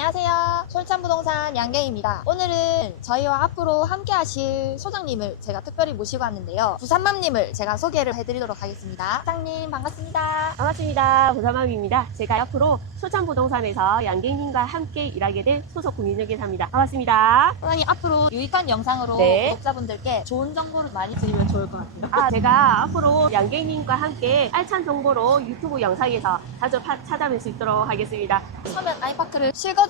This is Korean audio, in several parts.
안녕하세요. 솔찬부동산 양갱입니다. 오늘은 저희와 앞으로 함께 하실 소장님을 제가 특별히 모시고 왔는데요. 부산맘님을 제가 소개를 해드리도록 하겠습니다. 소장님 반갑습니다. 반갑습니다. 부산맘입니다. 제가 앞으로 솔찬부동산에서 양갱님과 함께 일하게 된 소속 공인중개사입니다. 반갑습니다. 소장님 앞으로 유익한 영상으로 네. 구독자분들께 좋은 정보를 많이 드리면 좋을 것 같아요. 제가 앞으로 양갱님과 함께 알찬 정보로 유튜브 영상에서 자주 찾아뵐 수 있도록 하겠습니다. 서면 아이파크를 실거주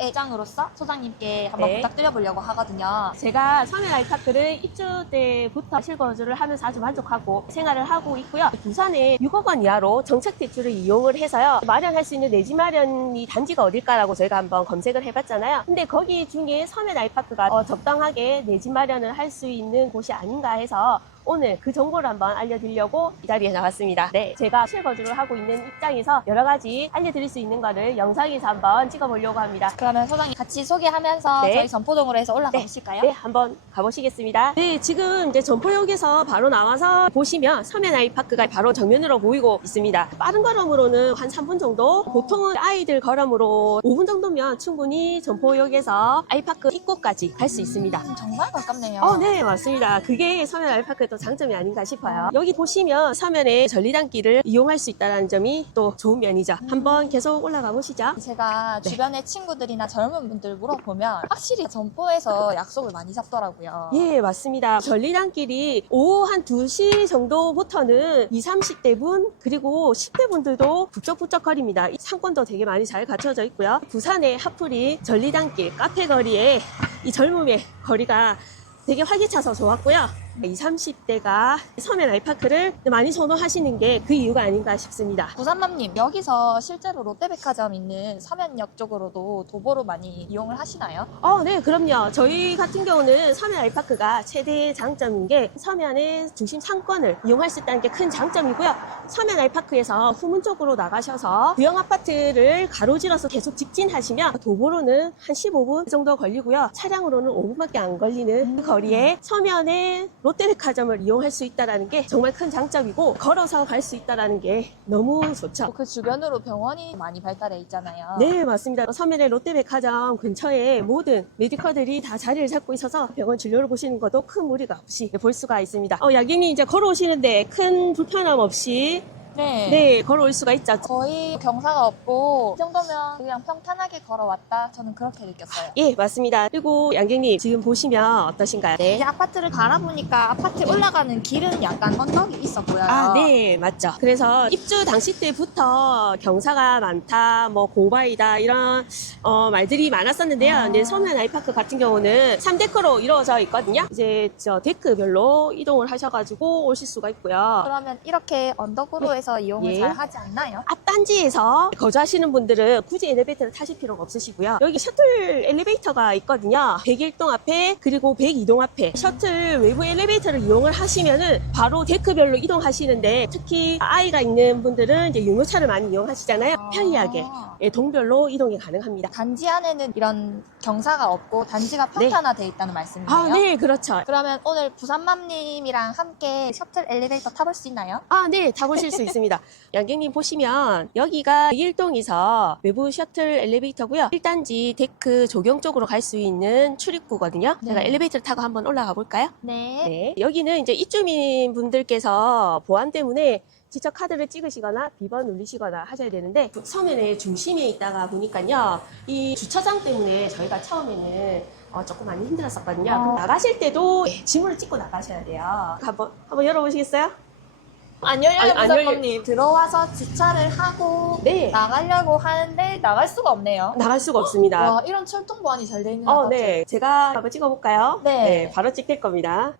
애장으로서 소장님께 한번 네. 부탁드려보려고 하거든요. 제가 서면 아이파크를 입주 때부터 실거주를 하면서 아주 만족하고 생활을 하고 있고요. 부산에 6억 원 이하로 정책 대출을 이용을 해서요. 마련할 수 있는 내지 마련이 단지가 어딜까라고 저희가 한번 검색을 해봤잖아요. 근데 거기 중에 서면 아이파크가 적당하게 내지 마련을 할 수 있는 곳이 아닌가 해서 오늘 그 정보를 한번 알려드리려고 이 자리에 나왔습니다. 네, 제가 실거주를 하고 있는 입장에서 여러 가지 알려드릴 수 있는 거를 영상에서 한번 찍어보려고 합니다. 그러면 소장님 같이 소개하면서 네. 저희 점포동으로 해서 올라가 보실까요? 네, 한번 가보시겠습니다. 네, 지금 이제 점포역에서 바로 나와서 보시면 서면 아이파크가 바로 정면으로 보이고 있습니다. 빠른 걸음으로는 한 3분 정도, 보통은 아이들 걸음으로 5분 정도면 충분히 점포역에서 아이파크 입구까지 갈 수 있습니다. 정말 가깝네요. 네, 맞습니다. 그게 서면 아이파크의 또 장점이 아닌가 싶어요. 여기 보시면 서면에 전리단길을 이용할 수 있다는 점이 또 좋은 면이죠. 한번 계속 올라가 보시죠. 제가 네. 주변에 친구들이나 젊은 분들 물어보면 확실히 점포에서 약속을 많이 잡더라고요. 예, 맞습니다. 전리단길이 오후 한 2시 정도부터는 20, 30대 분 그리고 10대 분들도 북적북적거립니다. 상권도 되게 많이 잘 갖춰져 있고요. 부산의 핫플이 전리단길 카페 거리에 이 젊음의 거리가 되게 활기차서 좋았고요. 20, 30대가 서면 아이파크를 많이 선호하시는 게 그 이유가 아닌가 싶습니다. 부산맘님, 여기서 실제로 롯데백화점 있는 서면역 쪽으로도 도보로 많이 이용을 하시나요? 네, 그럼요. 저희 같은 경우는 서면 아이파크가 최대 장점인 게 서면의 중심 상권을 이용할 수 있다는 게 큰 장점이고요. 서면 아이파크에서 후문 쪽으로 나가셔서 구형 아파트를 가로질러서 계속 직진하시면 도보로는 한 15분 정도 걸리고요. 차량으로는 5분밖에 안 걸리는 그 거리에 서면에 롯데백화점을 이용할 수 있다는 게 정말 큰 장점이고 걸어서 갈 수 있다는 게 너무 좋죠. 그 주변으로 병원이 많이 발달해 있잖아요. 네, 맞습니다. 서면의 롯데백화점 근처에 모든 메디컬들이 다 자리를 잡고 있어서 병원 진료를 보시는 것도 큰 무리가 없이 볼 수가 있습니다. 약인이 이제 걸어오시는데 큰 불편함 없이 네, 걸어올 수가 있죠. 거의 경사가 없고 이 정도면 그냥 평탄하게 걸어왔다. 저는 그렇게 느꼈어요. 예, 맞습니다. 그리고 양갱님 지금 보시면 어떠신가요? 이 네. 아파트를 바라보니까 아파트 올라가는 길은 약간 언덕이 있었고요. 네, 맞죠. 그래서 입주 당시 때부터 경사가 많다, 뭐 고바이다 이런 말들이 많았었는데요. 이제 서면 아이파크 같은 경우는 3데크로 이루어져 있거든요. 이제 저 데크별로 이동을 하셔가지고 오실 수가 있고요. 그러면 이렇게 언덕으로 해서 이용을 예. 잘 하지 않나요? 앞단지에서 거주하시는 분들은 굳이 엘리베이터를 타실 필요가 없으시고요. 여기 셔틀 엘리베이터가 있거든요. 101동 앞에 그리고 102동 앞에 셔틀 외부 엘리베이터를 이용을 하시면은 바로 데크별로 이동하시는데 특히 아이가 있는 분들은 이제 유모차를 많이 이용하시잖아요. 편리하게 동별로 이동이 가능합니다. 단지 안에는 이런 경사가 없고 단지가 평탄화되어 있다는 말씀이에요? 네, 그렇죠. 그러면 오늘 부산맘님이랑 함께 셔틀 엘리베이터 타볼 수 있나요? 네, 타보실 수 있습니다. 양갱님 보시면 여기가 1동에서 외부 셔틀 엘리베이터고요. 1단지 데크 조경 쪽으로 갈 수 있는 출입구거든요. 네. 제가 엘리베이터를 타고 한번 올라가 볼까요? 네. 네. 여기는 이제 입주민 분들께서 보안 때문에 직접 카드를 찍으시거나 비번 누르시거나 하셔야 되는데 서면의 중심에 있다가 보니까요. 이 주차장 때문에 저희가 처음에는 조금 많이 힘들었었거든요. 나가실 때도 지문을 찍고 나가셔야 돼요. 한번 열어보시겠어요? 안 열려요, 안 열려- 부산맘님. 들어와서 주차를 하고 네. 나가려고 하는데 나갈 수가 없네요. 나갈 수가 없습니다. 와, 이런 철통 보안이 잘 돼 있는 아파트. 네. 제가 한번 찍어볼까요? 네. 바로 찍힐 겁니다.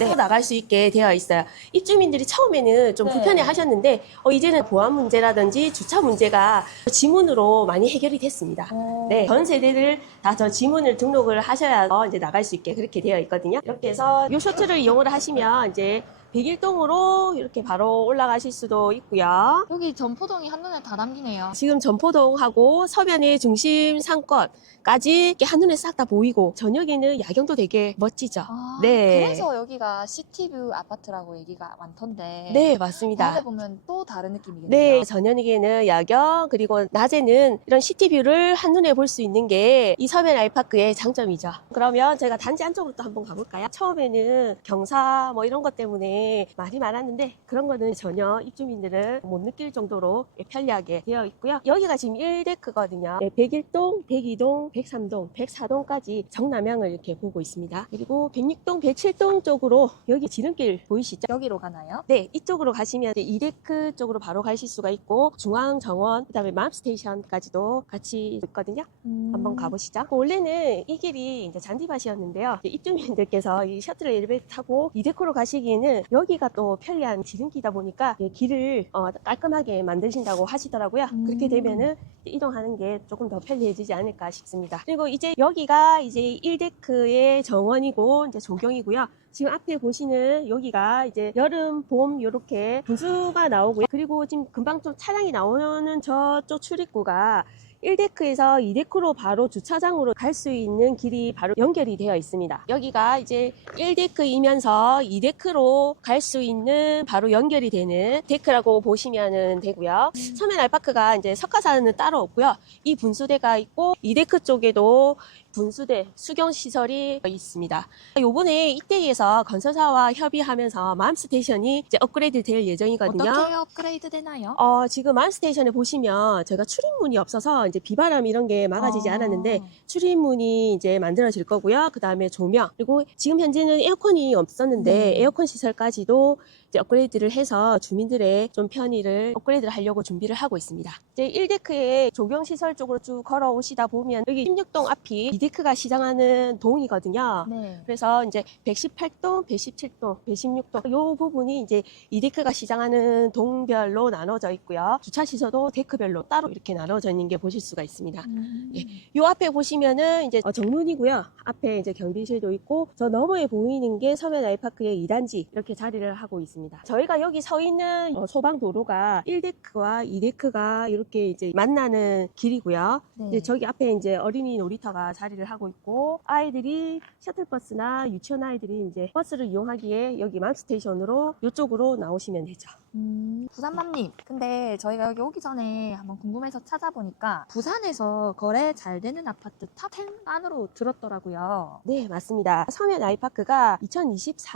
네, 나갈 수 있게 되어 있어요. 입주민들이 처음에는 좀 네. 불편해 하셨는데, 이제는 보안 문제라든지 주차 문제가 지문으로 많이 해결이 됐습니다. 네, 전 세대들 다 저 지문을 등록을 하셔야 이제 나갈 수 있게 그렇게 되어 있거든요. 이렇게 해서 이 셔틀을 이용을 하시면 이제 백일동으로 이렇게 바로 올라가실 수도 있고요. 여기 점포동이 한눈에 다 담기네요. 지금 점포동하고 서면의 중심 상권까지 이렇게 한눈에 싹 다 보이고 저녁에는 야경도 되게 멋지죠. 아, 네. 그래서 여기가 시티뷰 아파트라고 얘기가 많던데. 네, 맞습니다. 밤에 보면 또 다른 느낌이겠네요. 네, 저녁에는 야경, 그리고 낮에는 이런 시티뷰를 한눈에 볼 수 있는 게 이 서면 아이파크의 장점이죠. 그러면 제가 단지 안쪽으로 또 한번 가볼까요? 처음에는 경사 뭐 이런 것 때문에 말이 많았는데 그런 거는 전혀 입주민들은 못 느낄 정도로 편리하게 되어 있고요. 여기가 지금 1데크거든요. 101동, 102동, 103동, 104동까지 정남향을 이렇게 보고 있습니다. 그리고 106동, 107동 쪽으로 여기 지름길 보이시죠? 여기로 가나요? 네, 이쪽으로 가시면 2데크 쪽으로 바로 가실 수가 있고 중앙정원, 그다음에 맘스테이션까지도 같이 있거든요. 한번 가보시죠. 원래는 이 길이 이제 잔디밭이었는데요. 이제 입주민들께서 이 셔틀 엘리베이터 타고 2데크로 가시기에는 여기가 또 편리한 지름길이다 보니까 길을 깔끔하게 만드신다고 하시더라고요. 그렇게 되면은 이동하는 게 조금 더 편리해지지 않을까 싶습니다. 그리고 이제 여기가 이제 1데크의 정원이고 이제 조경이고요. 지금 앞에 보시는 여기가 이제 여름, 봄 이렇게 분수가 나오고요. 그리고 지금 금방 좀 차량이 나오는 저쪽 출입구가 1데크에서 2데크로 바로 주차장으로 갈 수 있는 길이 바로 연결이 되어 있습니다. 여기가 이제 1데크이면서 2데크로 갈 수 있는 바로 연결이 되는 데크라고 보시면 되고요. 서면 알파크가 이제 석가산은 따로 없고요. 이 분수대가 있고 2데크 쪽에도 분수대, 수경시설이 있습니다. 요번에 이때에서 건설사와 협의하면서 맘스테이션이 이제 업그레이드 될 예정이거든요. 어떻게 업그레이드 되나요? 지금 맘스테이션에 보시면 저희가 출입문이 없어서 이제 비바람 이런 게 막아지지 않았는데 출입문이 이제 만들어질 거고요. 그 다음에 조명, 그리고 지금 현재는 에어컨이 없었는데 에어컨 시설까지도 이제 업그레이드를 해서 주민들의 좀 편의를 업그레이드를 하려고 준비를 하고 있습니다. 이제 1데크의 조경시설 쪽으로 쭉 걸어오시다 보면 여기 16동 앞이 2데크가 시장하는 동이거든요. 네. 그래서 이제 118동, 117동, 116동 이 부분이 이제 2데크가 시장하는 동별로 나눠져 있고요. 주차시설도 데크별로 따로 이렇게 나눠져 있는 게 보실 수가 있습니다. 예. 요 앞에 보시면은 이제 정문이고요. 앞에 이제 경비실도 있고 저 너머에 보이는 게 서면 아이파크의 2단지 이렇게 자리를 하고 있습니다. 저희가 여기 서 있는 소방 도로가 1데크와 2데크가 이렇게 이제 만나는 길이고요. 네. 이제 저기 앞에 이제 어린이 놀이터가 자리를 하고 있고 아이들이 셔틀버스나 유치원 아이들이 이제 버스를 이용하기에 여기 맘스테이션으로 이쪽으로 나오시면 되죠. 부산맘님, 근데 저희가 여기 오기 전에 한번 궁금해서 찾아보니까 부산에서 거래 잘 되는 아파트 탑10 안으로 들었더라고요. 네, 맞습니다. 서면 아이파크가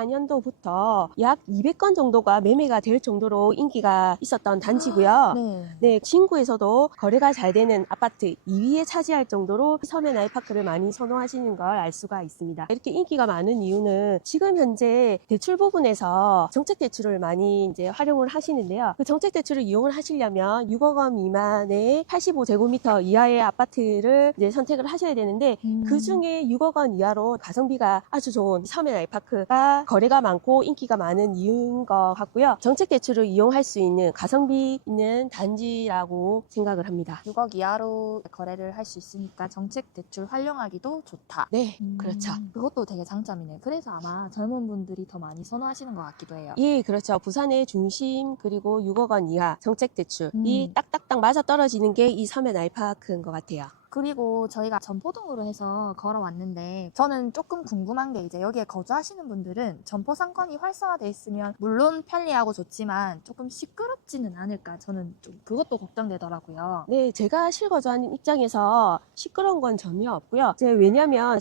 2024년도부터 약 200건 정도가 매매가 될 정도로 인기가 있었던 단지고요. 네, 진구에서도 거래가 잘 되는 아파트 2위에 차지할 정도로 서면 아이파크를 많이 선호하시는 걸 알 수가 있습니다. 이렇게 인기가 많은 이유는 지금 현재 대출 부분에서 정책 대출을 많이 이제 활용을 하시는데요. 그 정책 대출을 이용을 하시려면 6억 원 미만의 85제곱미터 이하의 아파트를 이제 선택을 하셔야 되는데 그 중에 6억 원 이하로 가성비가 아주 좋은 서면 아이파크가 거래가 많고 인기가 많은 이유인 것 같고요. 정책 대출을 이용할 수 있는 가성비 있는 단지라고 생각을 합니다. 6억 이하로 거래를 할 수 있으니까 정책 대출 활용하기도 좋다. 네, 그렇죠. 그것도 되게 장점이네요. 그래서 아마 젊은 분들이 더 많이 선호하시는 것 같기도 해요. 예, 그렇죠. 부산의 중심 그리고 6억 원 이하 정책 대출이 딱딱딱 맞아 떨어지는 게 이 서면 아이파크인 것 같아요. 그리고 저희가 점포동으로 해서 걸어왔는데 저는 조금 궁금한 게 이제 여기에 거주하시는 분들은 점포 상권이 활성화돼 있으면 물론 편리하고 좋지만 조금 시끄럽지는 않을까 저는 좀 그것도 걱정되더라고요. 네, 제가 실거주하는 입장에서 시끄러운 건 전혀 없고요. 왜냐면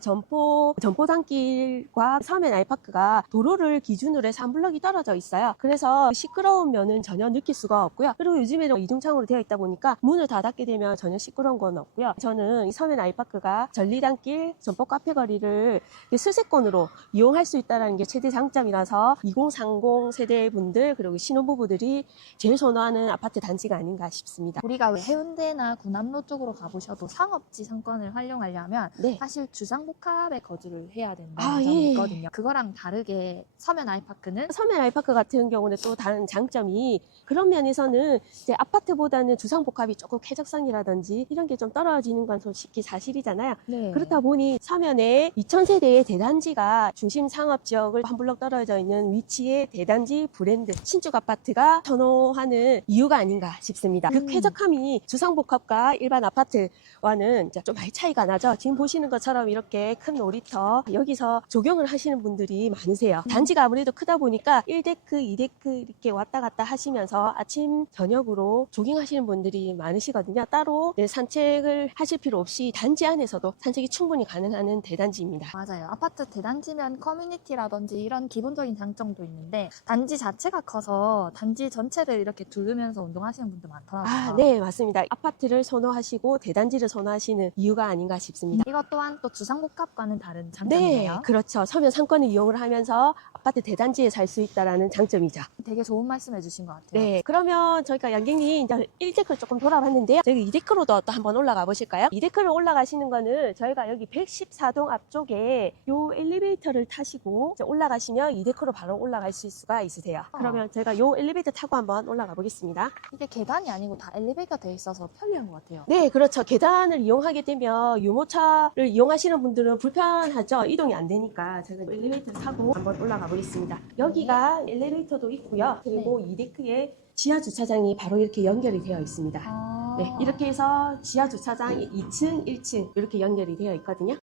점포단길과 서면 아이파크가 도로를 기준으로 해서 한 블럭이 떨어져 있어요. 그래서 시끄러운 면은 전혀 느낄 수가 없고요. 그리고 요즘에는 이중창으로 되어 있다 보니까 문을 닫게 되면 전혀 시끄러운 건 없고요. 저는 이 서면 아이파크가 전리단길, 점포 카페 거리를 수세권으로 이용할 수 있다는 게 최대 장점이라서 2030 세대분들 그리고 신혼부부들이 제일 선호하는 아파트 단지가 아닌가 싶습니다. 우리가 왜 해운대나 구남로 쪽으로 가보셔도 상업지 상권을 활용하려면 네. 사실 주상복합에 거주를 해야 된다는 아, 점이 예. 있거든요. 그거랑 다르게 서면 아이파크는 서면 아이파크 같은 경우는 또 다른 장점이 그런 면에서는 이제 아파트보다는 주상복합이 조금 쾌적성이라든지 이런 게 좀 떨어지는 건 솔직히 사실이잖아요. 네. 그렇다 보니 서면에 2000세대의 대단지가 중심 상업 지역을 한 블록 떨어져 있는 위치의 대단지 브랜드 신축 아파트가 선호하는 이유가 아닌가 싶습니다. 그 쾌적함이 주상복합과 일반 아파트와는 좀 많이 차이가 나죠. 지금 보시는 것처럼 이렇게 큰 놀이터 여기서 조경을 하시는 분들이 많으세요. 단지가 아무래도 크다 보니까 1데크, 2데크 이렇게 왔다 갔다 하시면서 아침 저녁으로 조깅하시는 분들이 많으시거든요. 따로 산책을 하실 필요 없이 단지 안에서도 산책이 충분히 가능한 대단지입니다. 맞아요. 아파트 대단지면 커뮤니티라든지 이런 기본적인 장점도 있는데 단지 자체가 커서 단지 전체를 이렇게 둘르면서 운동하시는 분들 많더라고요. 네, 맞습니다. 아파트를 선호하시고 대단지를 선호하시는 이유가 아닌가 싶습니다. 이것 또한 또 주상복합과는 다른 네, 장점이네요. 그렇죠. 서면 상권을 이용을 하면서 아파트 대단지에 살 수 있다는 장점이죠. 되게 좋은 말씀 해주신 것 같아요. 네, 그러면 저희가 양갱님 이제 1데크를 조금 돌아봤는데요. 저희가 2데크로도 또 한번 올라가 보실까요? 2데크를 올라가시는 거는 저희가 여기 114동 앞쪽에 요 엘리베이터를 타시고 이제 올라가시면 2데크로 바로 올라가실 수가 있으세요. 그러면 제가 요 엘리베이터 타고 한번 올라가 보겠습니다. 이게 계단이 아니고 다 엘리베이터 돼 있어서 편리한 것 같아요. 네, 그렇죠. 계단을 이용하게 되면 유모차를 이용하시는 분들은 불편하죠. 이동이 안 되니까 제가 엘리베이터를 타고 한번 올라가 보겠습니다. 여기가 엘리베이터도 있고요. 그리고 이 데크에 지하 주차장이 바로 이렇게 연결이 되어 있습니다. 네, 이렇게 해서 지하 주차장 2층, 1층 이렇게 연결이 되어 있거든요.